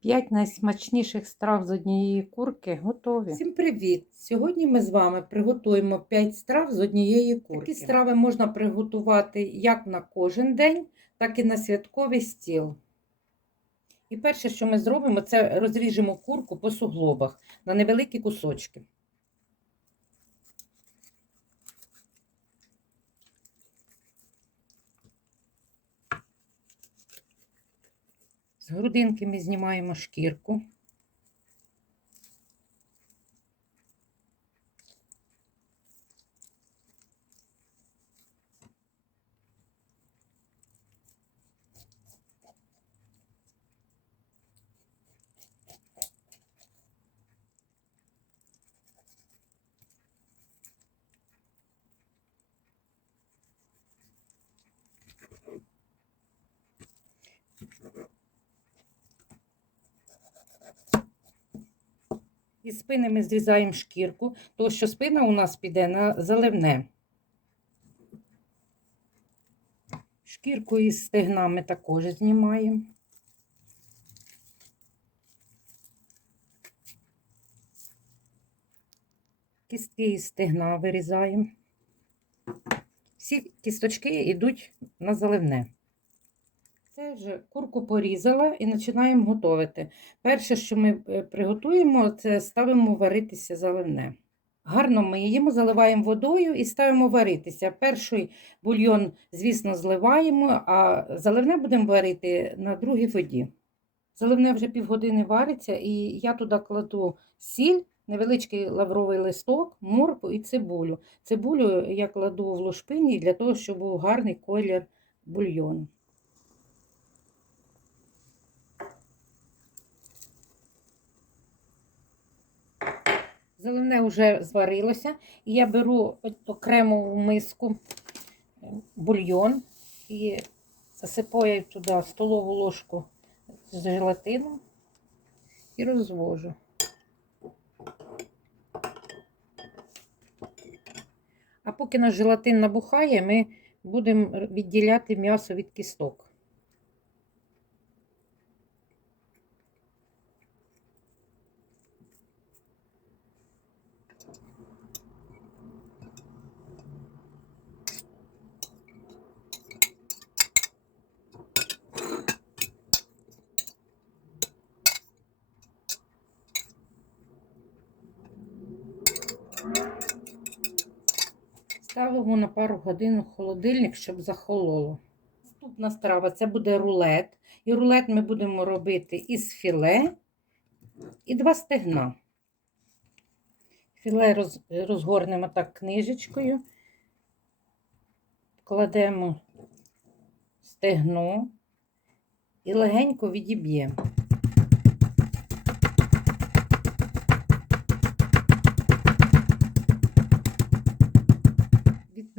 П'ять найсмачніших страв з однієї курки готові. Всім привіт! Сьогодні ми з вами приготуємо 5 страв з однієї курки. Такі страви можна приготувати як на кожен день, так і на святковий стіл. І перше, що ми зробимо, це розріжемо курку по суглобах на невеликі кусочки. Грудинки ми знімаємо шкірку. Із спини ми зрізаємо шкірку, тому що спина у нас піде на заливне. Шкірку із стегна ми також знімаємо. Кістки із стегна вирізаємо. Всі кісточки йдуть на заливне. Це вже курку порізала і починаємо готувати. Перше, що ми е, приготуємо, це ставимо варитися заливне. Гарно миємо, заливаємо водою і ставимо варитися. Перший бульйон, звісно, зливаємо, а заливне будемо варити на другій воді. Заливне вже півгодини вариться, і я туди кладу сіль, невеличкий лавровий листок, моркву і цибулю. Цибулю я кладу в лушпині для того, щоб був гарний колір бульйону. Заливне вже зварилося, і я беру окрему миску е, бульйон і засипаю туди столову ложку з желатином і розвожу. А поки наш желатин набухає, ми будемо відділяти м'ясо від кісток. Ставимо на пару годин в холодильник, щоб захололо. Наступна страва це буде рулет. І рулет ми будемо робити із філе і два стегна. Філе роз, розгорнемо так книжечкою, кладемо стегно і легенько відіб'ємо.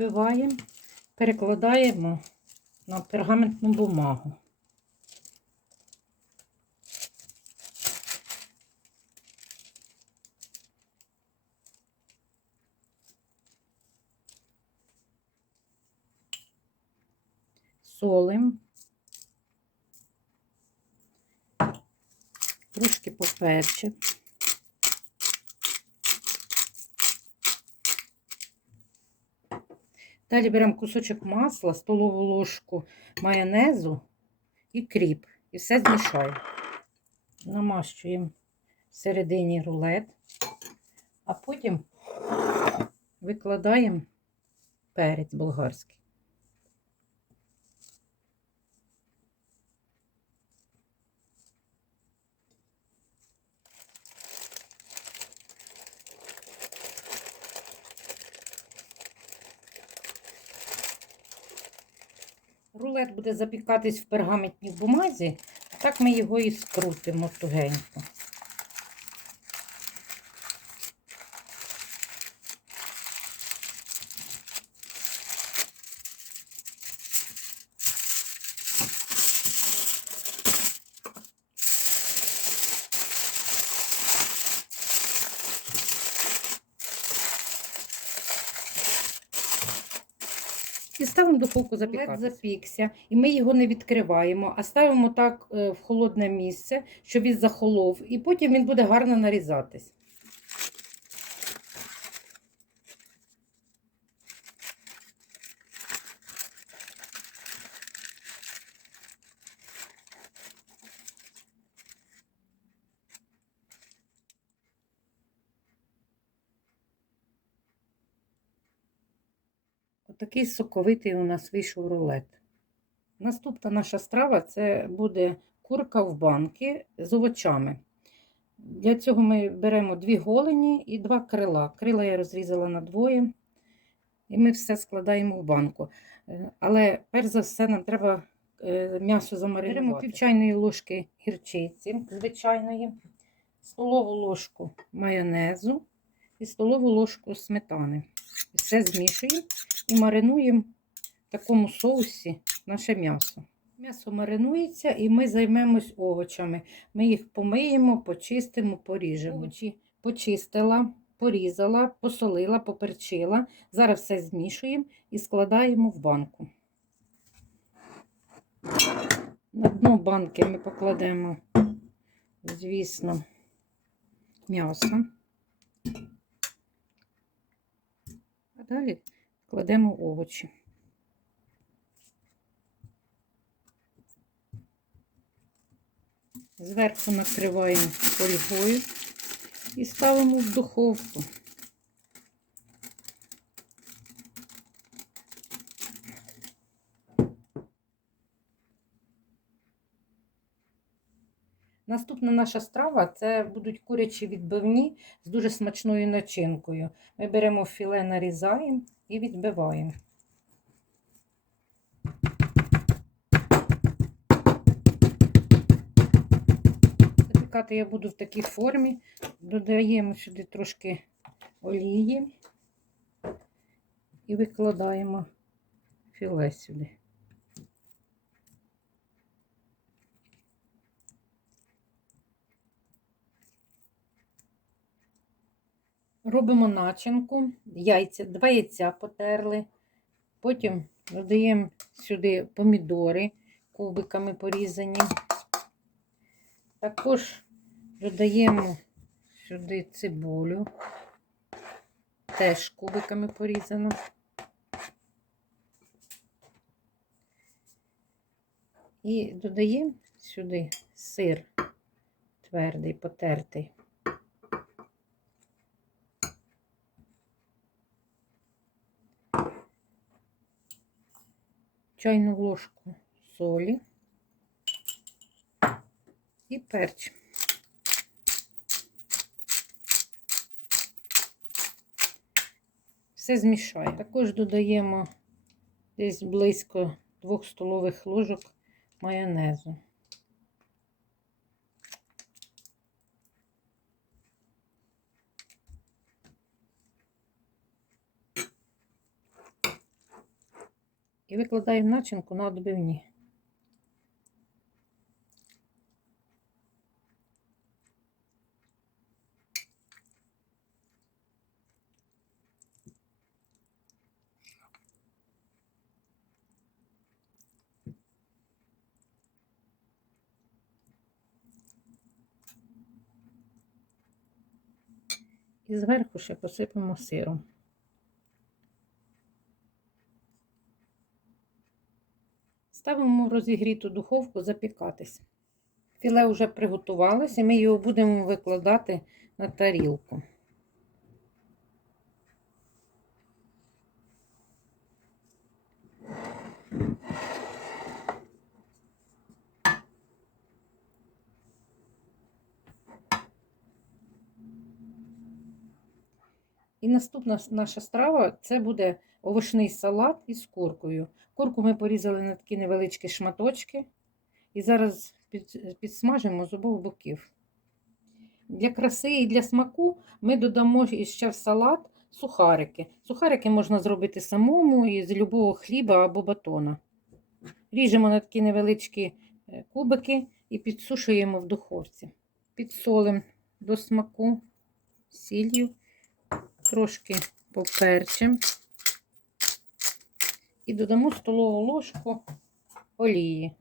Відбиваємо, перекладаємо на пергаментну бумагу. Солим. Трошки поперчик. Далі беремо кусочок масла, столову ложку майонезу і кріп. І все змішаємо. Намащуємо всередині рулет, а потім викладаємо перець болгарський. Рулет буде запікатись в пергаментній бумазі, так ми його і скрутимо тугенько. Ставимо до духовку запікатися. запікся, і ми його не відкриваємо, а ставимо так е, в холодне місце, щоб він захолов, і потім він буде гарно нарізатись. Отакий соковитий у нас вийшов рулет. Наступна наша страва це буде курка в банки з овочами. Для цього ми беремо дві голені і два крила. Крила я розрізала на двоє, і ми все складаємо в банку. Е, Але перш за все нам треба е, м'ясо замаринувати. Беремо пів чайної ложки гірчиці звичайної, столову ложку майонезу і столову ложку сметани. Все змішуємо і маринуємо в такому соусі наше м'ясо. М'ясо маринується і ми займемось овочами. Ми їх помиємо, почистимо, поріжемо. Овочі почистила, порізала, посолила, поперчила. Зараз все змішуємо і складаємо в банку. На дно банки ми покладемо, звісно, м'ясо. А далі кладемо овочі. Зверху накриваємо фольгою і ставимо в духовку. Наступна наша страва це будуть курячі відбивні з дуже смачною начинкою. Ми беремо філе, нарізаємо і відбиваємо. Запікати я буду в такій формі. Додаємо сюди трошки олії і викладаємо філе сюди. Робимо начинку, яйця, два яйця потерли. Потім додаємо сюди помідори кубиками порізані. Також додаємо сюди цибулю, теж кубиками порізану. І додаємо сюди сир твердий, потертий. Чайну ложку солі і перч. Все змішаємо. Також додаємо десь близько 2 столових ложок майонезу. І викладаємо начинку на відбивні. І зверху ще посипемо сиром. Ставимо в розігріту духовку запікатись. Філе вже приготувалося, ми його будемо викладати на тарілку. І наступна наша страва це буде овочний салат із куркою. Курку ми порізали на такі невеличкі шматочки. І зараз підсмажимо з обох боків. Для краси і для смаку ми додамо ще в салат сухарики. Сухарики можна зробити самому із любого хліба або батона. Ріжемо на такі невеличкі е, кубики і підсушуємо в духовці. Підсолимо до смаку сіллю, трошки поперчимо. І додамо столову ложку олії.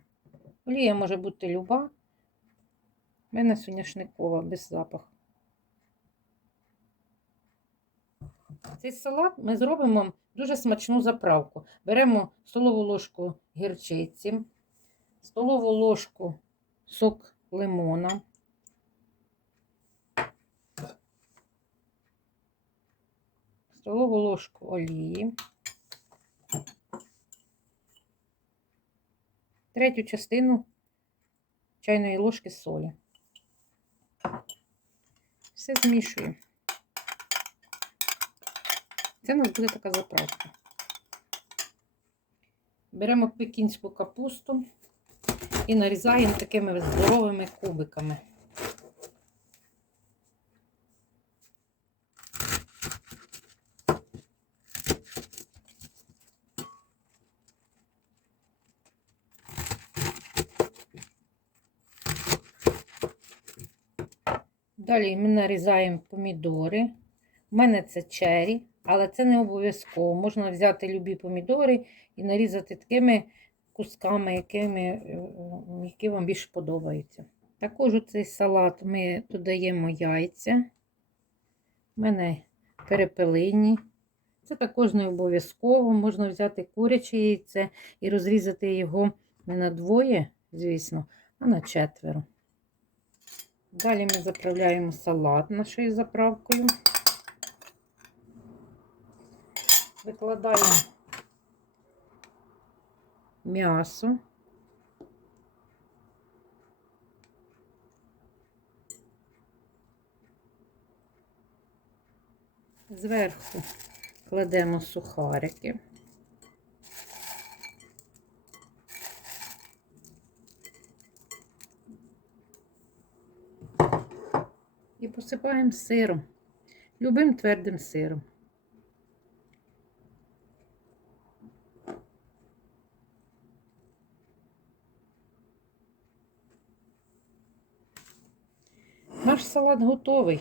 Олія може бути люба. У мене соняшникова, без запаху. Цей салат ми зробимо дуже смачну заправку. Беремо столову ложку гірчиці, столову ложку сок лимона, столову ложку олії, третю частину чайної ложки солі. Все змішуємо. Це у нас буде така заправка. Беремо пекінську капусту і нарізаємо такими здоровими кубиками. Далі ми нарізаємо помідори. У мене це чері, але це не обов'язково. Можна взяти любі помідори і нарізати такими кусками, якими, е, які вам більше подобаються. Також у цей салат ми додаємо яйця. У мене перепелині. Це також не обов'язково. Можна взяти куряче яйце і розрізати його не на двоє, звісно, а на четверо. Далі ми заправляємо салат нашою заправкою. Викладаємо м'ясо. Зверху кладемо сухарики. І посипаємо сиром, любим твердим сиром. Наш салат готовий.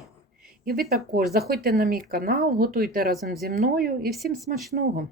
І ви також заходьте на мій канал, готуйте разом зі мною і всім смачного!